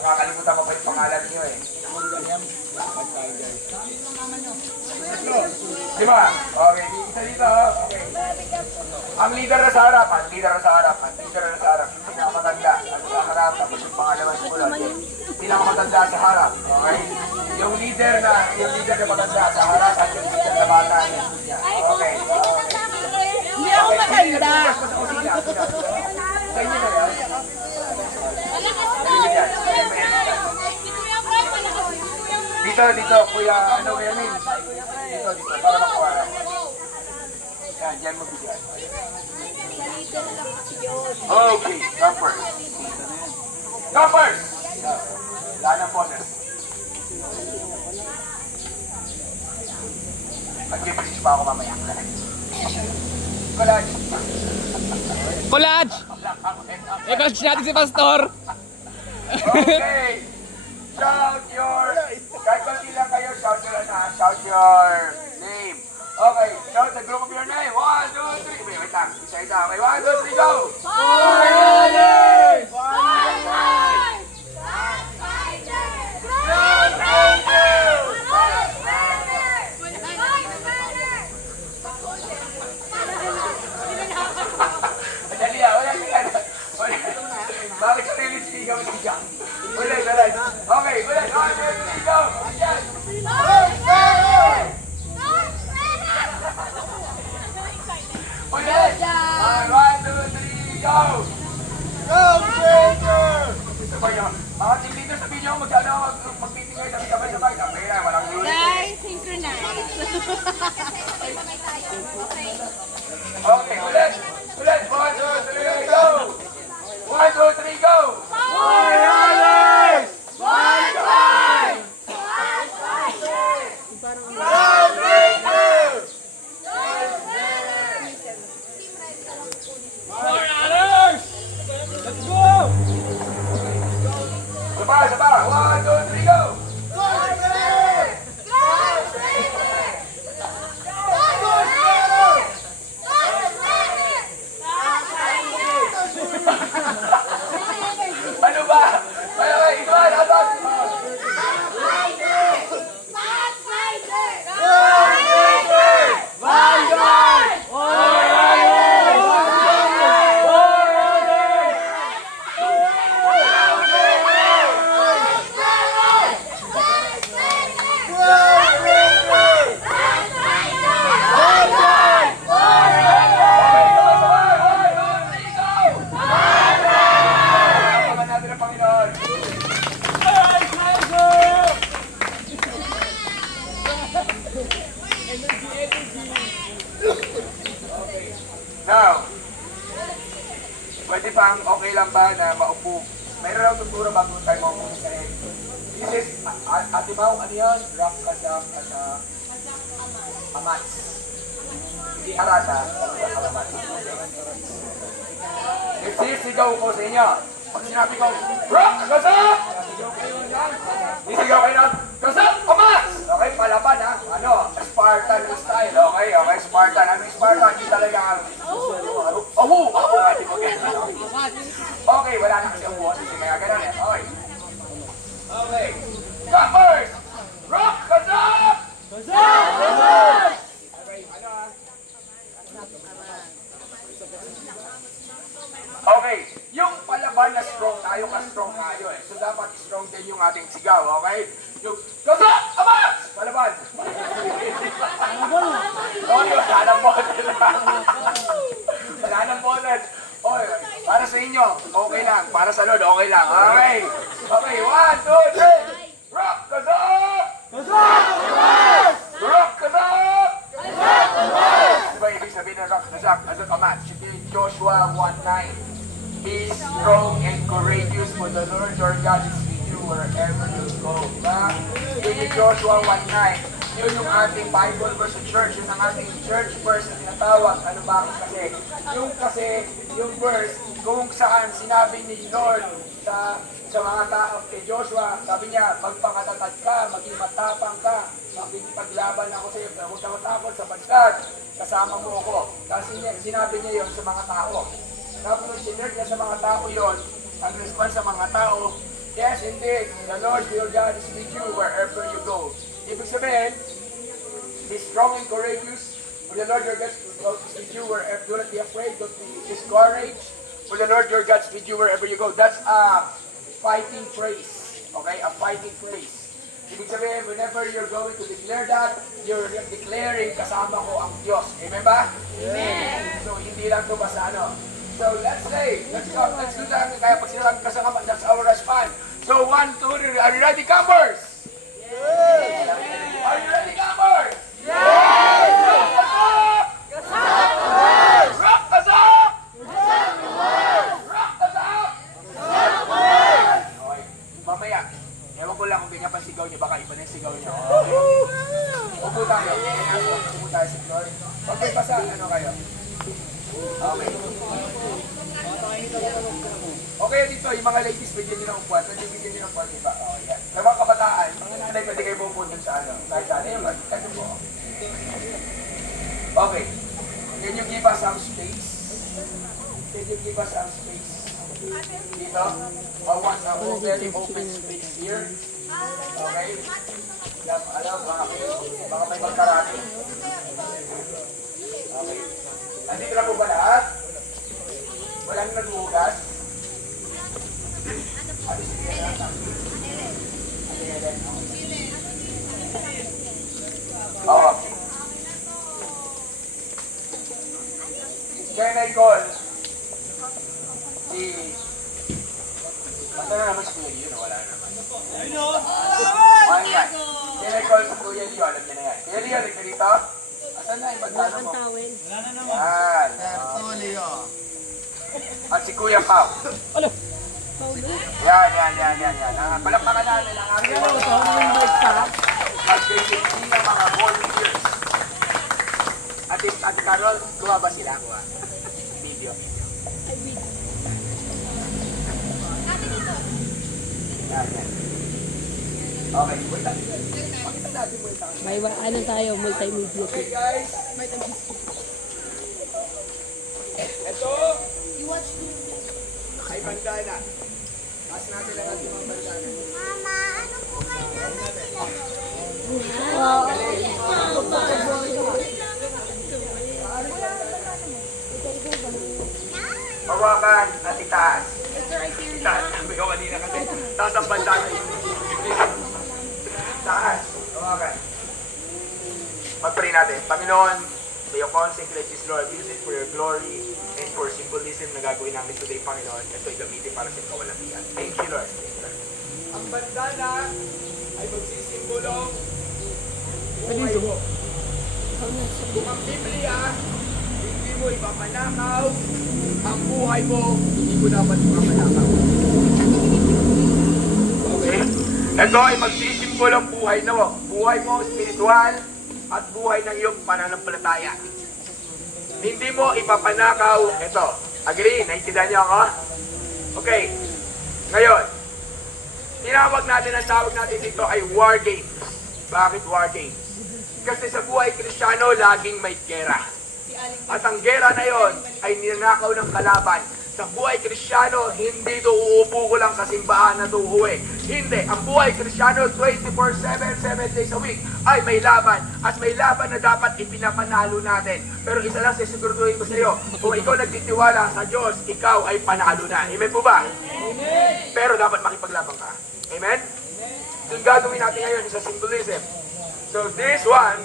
Nakakalimutan ko pa yung pangalan niyo eh. Di ba? Okay, isa dito. Okay. Ang leader na sa harapan, leader na sa harapan, leader na sa harap, yung pinakamatanda. Ang sa harap, tapos yung pangalaman sumunod. Pinakamatanda sa harap. Okay? Yung leader na matanda sa harap at yung leader na bata niya. Okay. Hindi ako matanda. Sa inyo na yan. Dito, kuya, ano kaya min? Dito, para makuha. Yan, dyan mo bigyan. Okay, come first. Come first! Wala ng boses. Mag-finish pa ako mamaya. Collage. Collage! I-collage natin si Pastor! Okay! Shout your... Kahit konti lang kayo, shout your name. Okay, shout the group of your name. 1, 2, 3. Wait lang, isa-isa. Okay, 1, 2, 3, go! Fighters! Fighters! Madali wala. Bakit sa release sigaw? Ulit. Okay, ulit. 1, 2, 3, go! Ayan! Ulit! 1, 2, 3, go! Go, Stranger! Mga team leader sa video, mag-meeting kayo sa sabay-sabay. Kapay na, walang lulit. Guys, synchronize. Okay, ulit! 1, 2, 3, go! 1, 2, 3, go! Warriors! One time! Sabay! 1, 2, 3, go! Ano ba? Okay, ikaw, abot! Now, pwede pang okay lang ba na maupo? Mayroon lang tuturo bago tayo maupo sa head. This is, Ate Mau, ano yun? Rock kadak at amats. Hindi arata, amats. Sisigaw ko sa inyo. Pag sinabi ko, rock kadak! Sisigaw kayo na, kadak amats! Okay, palaban ha. Ano? Spartan style. Okay, Spartan. Ano yung Spartan? Hindi talaga okay, wala na kasi ang boses. Kaya ganun eh. Okay. Cut first! Rock! Kazak! Kazak! Okay, ano ha? Okay, yung palaban na strong tayo, ka-strong tayo eh. So dapat strong din yung ating sigaw, okay? Yung Kazak! Amas! Palaban! Okay, wala nang boses. Wala nang boses. Okay, para sa inyo, okay lang. Para sa Lord, okay lang. Okay. Okay, 1, 2, 3. Rock! Kazak! Kazak! Rock! Kazak! Kazak! Diba ibig sabihin ng rock? Kazak? Kazak amat. Joshua 1:9. Be strong and courageous, for the Lord your God is with you wherever you go. Diba? Yun yung Joshua 1:9. Yun yung ating Bible verse sa church. Yun ang ating church verse na tinatawag. Ano ba kasi? Yung verse kung saan sinabi ni Lord sa mga tao kay Joshua, sabi niya, magpakatatag ka, maging matapang ka, makikipaglaban ako sa iyo, pero huwag ka matakot sapagkat kasama mo ako. Kasi sinabi niya yun sa mga tao. Tapos sinerd niya sa mga tao yon. Ang response sa mga tao, yes, indeed, the Lord your God is with you wherever you go. Ibig sabihin, be strong and courageous. For the Lord your God is with you wherever. Do not be afraid, don't be discouraged. For the Lord your God is with you wherever you go. That's a fighting phrase. Okay? A fighting phrase. Ibig sabihin, whenever you're going to declare that, you're declaring kasama ko ang Diyos. Amen ba? Amen. So, hindi lang ito basta ano. So, let's say, let's go, let's do that. Kaya pag sinasabi kasama, that's our response. So, 1, 2, 3, are you ready, campers? Yes! Are you ready, campers? Yes! Rock us up! Rock us up! Rock us up! Okay, mamaya. Ewan ko lang kung ganyan pa sigaw niyo, baka iba na yung sigaw niyo. Upo tayo. Upo tayo sa floor. Okay, basta ano kayo? Okay. Okay, dito, yung mga ladies, bigyan niyo ng upuan. Pwede bigyan niyo ng upuan, diba? Okay, yan. Sa mga kabataan, mga nanay, pwede kayo pupunta dun sa ano. Kahit sa ano yung ano po. Okay. Can you give us some space? Can you give us some space? Dito? I want a very open space here. Okay? Yan, alam, baka may magkarami. Okay. Andito na po ba lahat? Walang naghuhugas? Oo. Can I call si... Basta na naman si Kuya Leo, wala naman. Ayan. Can I call si Kuya Leo? Alam niya na yan. Kuya Leo, rin ka dito? Asan na yung bantano mo? Yan. At si Kuya Pao. Yan. Palakpakan natin ang ating mga mag-JJC na mga volunteers. At Carol, kuha ba sila? Kuha. Video. Yan. Okay, wait lang. Pakita natin mo ito. May ano tayo, multimedia. Okay guys. Ito. Ay bandana. Taas natin ang ating mga bandana. Mama, ano po kayo naman sila? Hawakan at itaas. Itaas. Sabi ko kanina kasi. Taas ang bandana. Taas. Hawakan. Mag-pray natin. Panginoon, may you consecrate this Lord, use it for your glory and for symbolism na gagawin namin today, Panginoon. Ito'y gamitin para sa kawalatian. Thank you, Lord. Ang bandana ay magsisimbolong buhay mo. Kung ang Biblia, hindi mo ipapanakaw, ang buhay mo, hindi mo dapat ipapanakaw. Okay? Ito ay magsisimbolong buhay mo. Buhay mo, spiritual, at buhay ng iyong pananampalataya. Hindi mo ipapanakaw. Ito, agree? Naintindihan niyo ako? Okay. Ngayon, tinawag natin, ang tawag natin dito ay war games. Bakit war games? Kasi sa buhay Kristiyano, laging may gera. At ang gera na yon ay ninakaw ng kalaban. Sa buhay Kristiyano, hindi ito uupo ko lang sa simbahan na uuwi. Hindi. Ang buhay Kristiyano, 24/7, 7 days a week, ay may laban. At may laban na dapat ipinapanalo natin. Pero isa lang sisiguraduhin ko sa iyo, kung ikaw nagtitiwala sa Diyos, ikaw ay panalo na. Amen po ba? Amen. Pero dapat makipaglaban ka. Amen? Ito yung gagawin natin ngayon sa symbolism. So this one,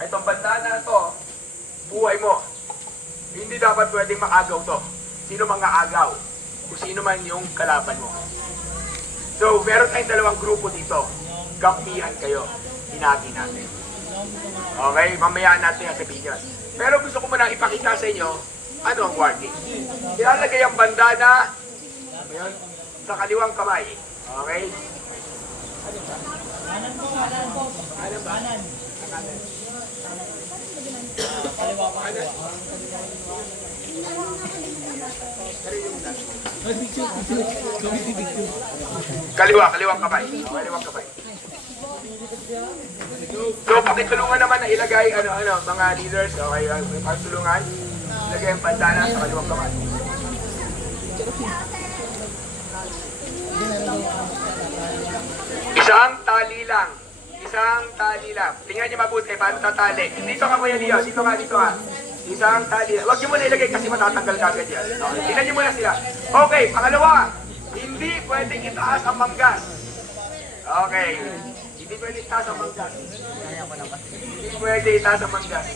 itong bandana na to, buhay mo. Hindi dapat pwedeng makagaw to. Sino mga agaw? Kung sino man yung kalaban mo. So, meron tayong dalawang grupo dito. Kampihan kayo. Hinagi natin. Okay? Mamaya natin ang sabihin yun. Pero gusto ko muna ipakita sa inyo ano ang war game. Ilalagay ang bandana sa kaliwang kamay. Okay? Kaliwang kamay. Kaliwang kamay. So, pakitulungan naman na ilagay, mga leaders, okay, tulungan. Lagay ang bandana sa kaliwang kamay. Isang tali lang. Isang tali lang. Tingnan niyo mabuti, paano tatali. Dito ka Kuya Leo, dito ka, dito ka. Isang tali lang. Huwag niyo muna ilagay kasi matatanggal ka agad yan. Okay, tingnan niyo muna sila. Okay, pangalawa. Hindi pwedeng itaas ang manggas. Okay. Hindi pwede itaas ang manggas. Hindi pwede itaas ang manggas.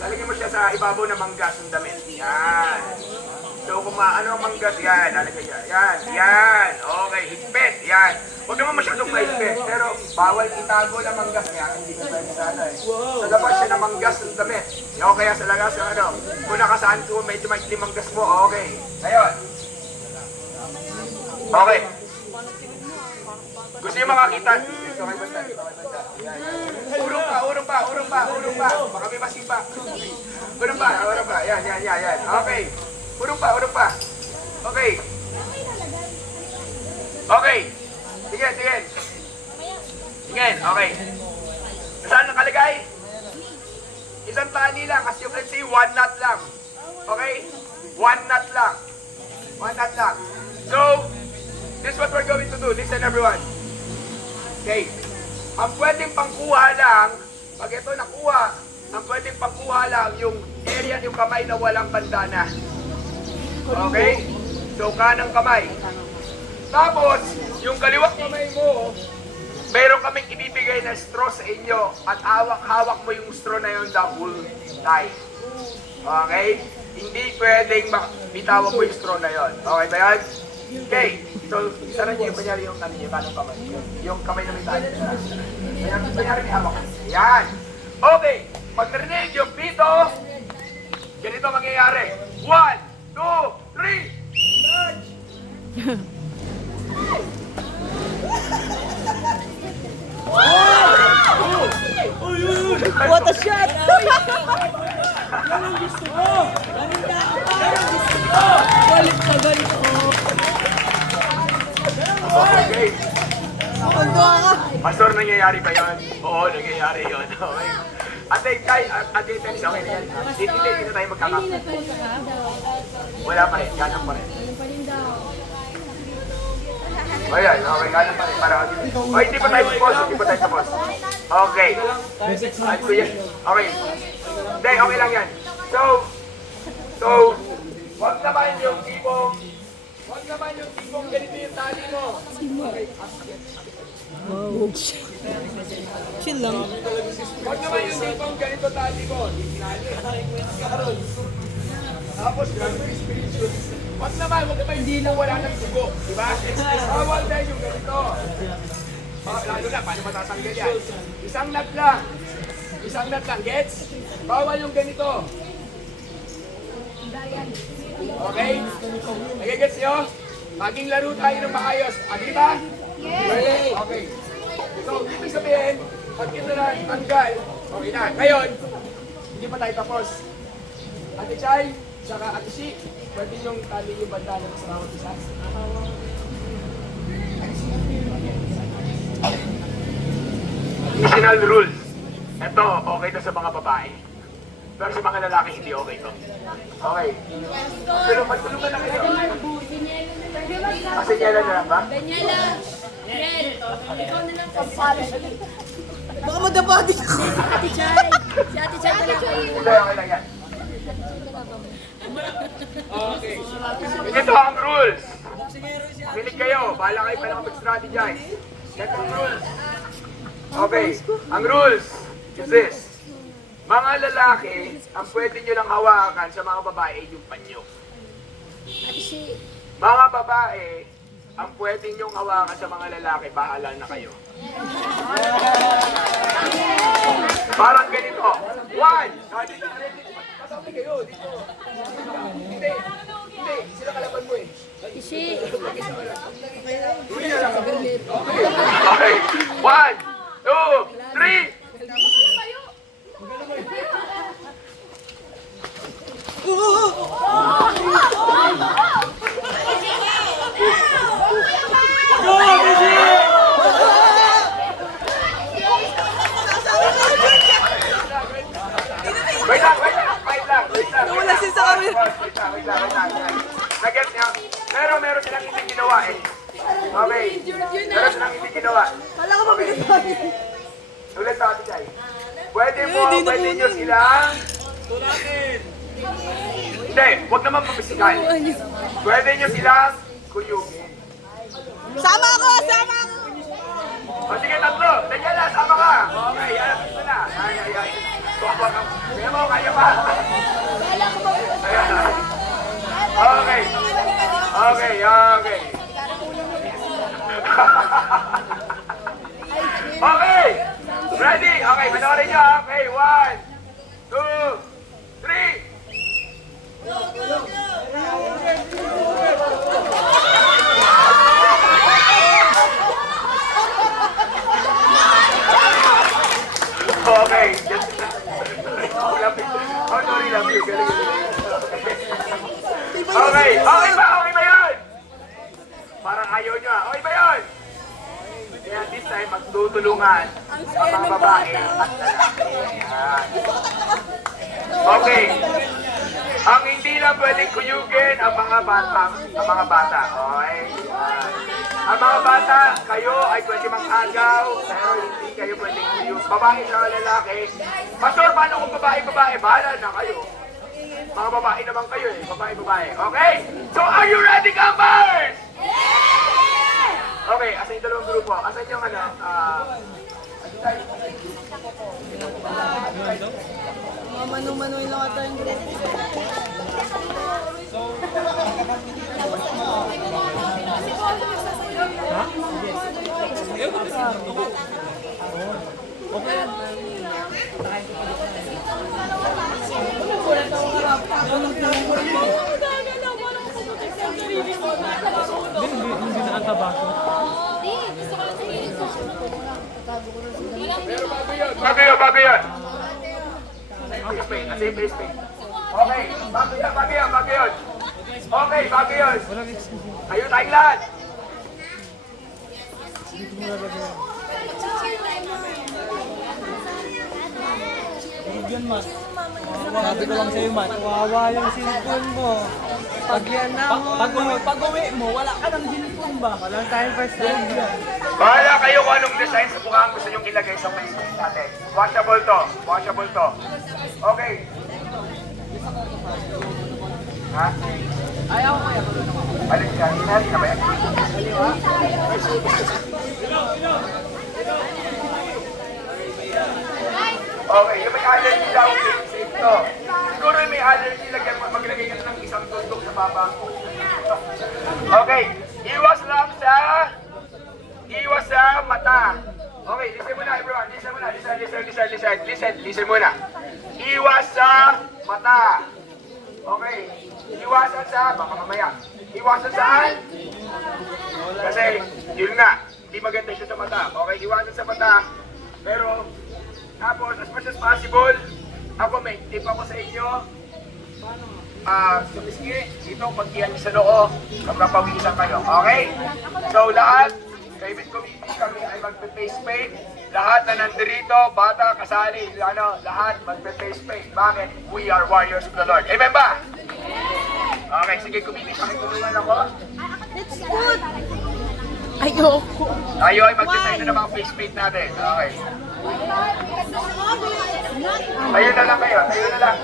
Lalagyan mo siya sa ibabaw ng manggas ng damit. Yan. So kung ano ang manggas, yan. Lalagyan niya. Yan. Yan. Okay. Higpit. Yan. Huwag naman masyadong mahigpit. Pero bawal itago ng manggas niya. Hindi ka pwede sa ano eh. Sa labas siya ng manggas ng damit. O kaya sa lagas ng ano. Kung nakasaan ko, medyo maikli manggas mo. Okay. Ngayon. Okay. Gusto niyo makakita? Ito kay Banda. Urong pa, urong pa, urong pa, urong pa. Baka may masimba. Urong pa, urong pa. Yan, yan, yan, yan. Okay. Urong pa, urong pa. Okay. Okay. Tingin, tingin. Tingin, okay. Saan nakalagay? Isang tali lang. As you can see, one knot lang. Okay? One knot lang. One knot lang. So, this is what we're going to do. Listen everyone. Okay. Ang pwedeng pangkuha lang, pag ito nakuha, ang pwedeng pangkuha lang yung area yung kamay na walang bandana. Okay? So, kanang kamay. Tapos, yung kaliwang kamay mo, mayroon kaming ibibigay na straw sa inyo at hawak mo yung straw na yun double tie. Okay? Hindi pwedeng bitawan mo yung straw na yun. Okay ba yan? Okay. So, isaran niyo yung panyari yung kanang kamay. Yung kamay na may tali. Yung panyari may hawak. Yan. Okay. Pag narinig yung pito, ganito mangyayari. 1, 2, 3. Lunge! What a shot! Galit ka, galit ko. Okay. Kuntuwa ka. Pastor, nangyayari ba yun? Oo, nangyayari yun. Okay. Ate, Kai, Ate, Tennis, okay na yan. Hindi tayo magkakaroon. Wala pa rin, ganang pa rin. O yan, okay, ganang pa rin. O, hindi pa tayo tapos, hindi pa tayo tapos. Okay. Okay. Hindi, okay lang yan. So, wag naman yung tipong ganito yung tali mo. Okay. Wow. Chill lang. Wag naman yung tipong ganito tali mo. Tapos, wag naman hindi lang wala ng dugo. Diba? Bawal din yung ganito. Lalo na, paano matatanggal yan? Isang nut lang. Isang nut lang, gets? Bawal yung ganito. Okay? Nagigets nyo? Maging laro tayo ng maayos. Agree ba? Yes! Okay. So, ibig sabihin, pag ito na tanggal, okay na. Ngayon, hindi pa tayo tapos. Ate Chay, saka Ate Shi, pwede yung tali yung bandana sa bawat isa. Additional rules. Ito, okay to sa mga babae. Pero sa mga lalaki, hindi okay to. Okay. Pero magtulungan na kayo. Kasi nila na lang ba? Daniela! Red! Ikaw na lang kasi. Baka madabadi ko. Si Ate Chay! Si Ate Chay talaga. Hindi, okay lang yan. Okay. Ito ang rules. Pinig kayo. Bahala kayo pa lang mag-strategize. Ito ang rules. Okay. Ang rules is this. Mga lalaki, ang pwede nyo lang hawakan sa mga babae yung panyo. Mga babae, ang pwede nyo hawakan sa mga lalaki, bahala na kayo. Parang ganito. 1. Kasabi kayo dito. Hindi. Hindi. Sila kalaban mo eh. Isi. Okay. 1, 2, 3. ang hindi ginawa. Kala ko mabigat tayo. Ulit natin tayo. Pwede nyo silang... Hindi, huwag naman papisikal. Pwede nyo silang kuyugin. Sama ako! Sama ako! O sige, tatlo. Nandiyan na, sama ka. Okay, yan. Ito na. Ay. Tuwa ka. Kaya mo, kaya pa. Ayan. Okay. Okay. Ready? Okay, panoorin nyo. Okay, 1, 2, 3. Okay. Oh, sorry, love you. Okay. Okay ba yun? Parang ayaw nyo ah. Okay ba yun? Kaya this time, magtutulungan ang mga babae at lalaki. Ayan. Okay. Ang hindi lang pwedeng kuyugin ang mga bata. Okay? Ayan. Ang mga bata, kayo ay pwede mang-agaw, pero hindi kayo pwedeng kuyug. Babae sa lalaki. Pastor, paano kung babae? Bahala na kayo. Mga babae naman kayo eh. Babae. Okay? So, are you ready, campers? Okay, asan yung dalawang grupo? Asan yung ano? Manu-manuin lang ata yung grupo. Hindi nakatabaso. Bago yun. Face paint. Okay, bago yun. Okay, bago yun. Kayo tayong lahat. Yan, Mat. Sabi ko lang sa'yo, Mat. Kawawa yung cellphone mo. Pag yan na mo. Pag uwi mo, wala ka ng cellphone ba? Walang tayong first time yan. Bahala kayo kung anong design sa mukha ang gusto nyong ilagay sa face paint natin. Washable to. Okay. Ha? Ayaw ko yan. Alin ka? Inali na ba yan? Okay, yung may allergy daw, safe to. Siguro yung may allergy, maglagay ka ng isang tundok sa baba. Okay, iwas sa mata. Okay, listen muna everyone, listen muna. Iwas sa mata. Okay, iwasan sa, baka mamaya. Iwasan saan? Kasi, yun nga, hindi maganda siya sa mata. Okay, iwasan sa mata. Pero, tapos, as much as possible, ako may tip ako sa inyo. Sa miski, ito, pag-iyan sa noo, magpapawisan kayo. Okay? So, lahat, private community kami ay magpe-face paint. Lahat na nandito, bata, kasali, lahat magpe-face paint. Bakit? We are warriors of the Lord. Amen ba? Okay, sige, community, pakitulungan ako. That's good! Ayoko. Tayo ay mag-design na ng mga face paint natin. Okay. Tayo na lang kayo.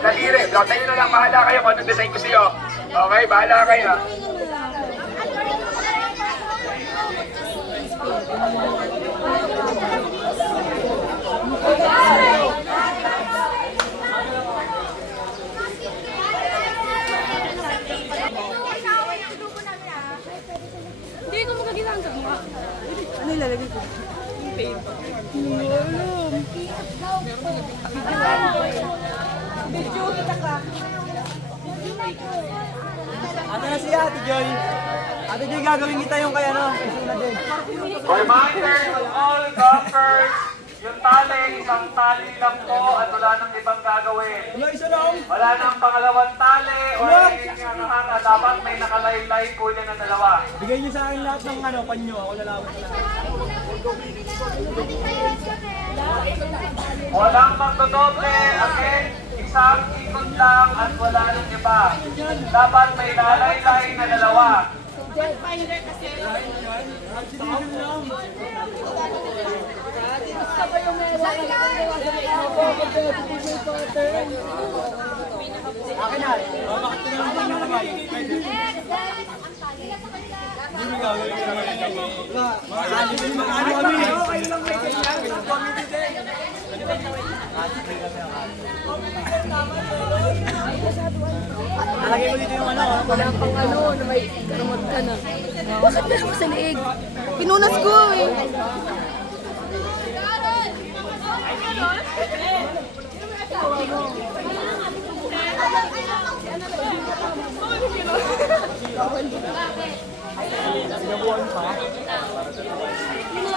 Daliri. Tayo na lang. Bahala kayo kung anong design ko sa'yo. Okay, bahala kayo. Hindi ko magagilang ka mga. Ano ilalagay ko? Hindi ko alam. Video kita ka. Ano na si Ate Joy? Ate Joy, gagawin kita yung kaya no? Isuna din. Reminder to all golfers, yung tali, isang tali lang po at wala nang ibang gagawin. Ano, isa lang? Wala nang pangalawang tali o hanga, dapat may nakalaylay po yan na dalawa. Bigay niyo sa akin lahat ng ano, panyo. Ako lalawan sa lahat. Walang magdodoble, again, isang ikot lang at wala nang iba. Dapat may nalaylay na dalawa. Nalagay mo dito yung ano. Wala pang ano, na may karamot ka na. Bakit na ako sa liig? Pinunas ko eh. Sinabuhan pa.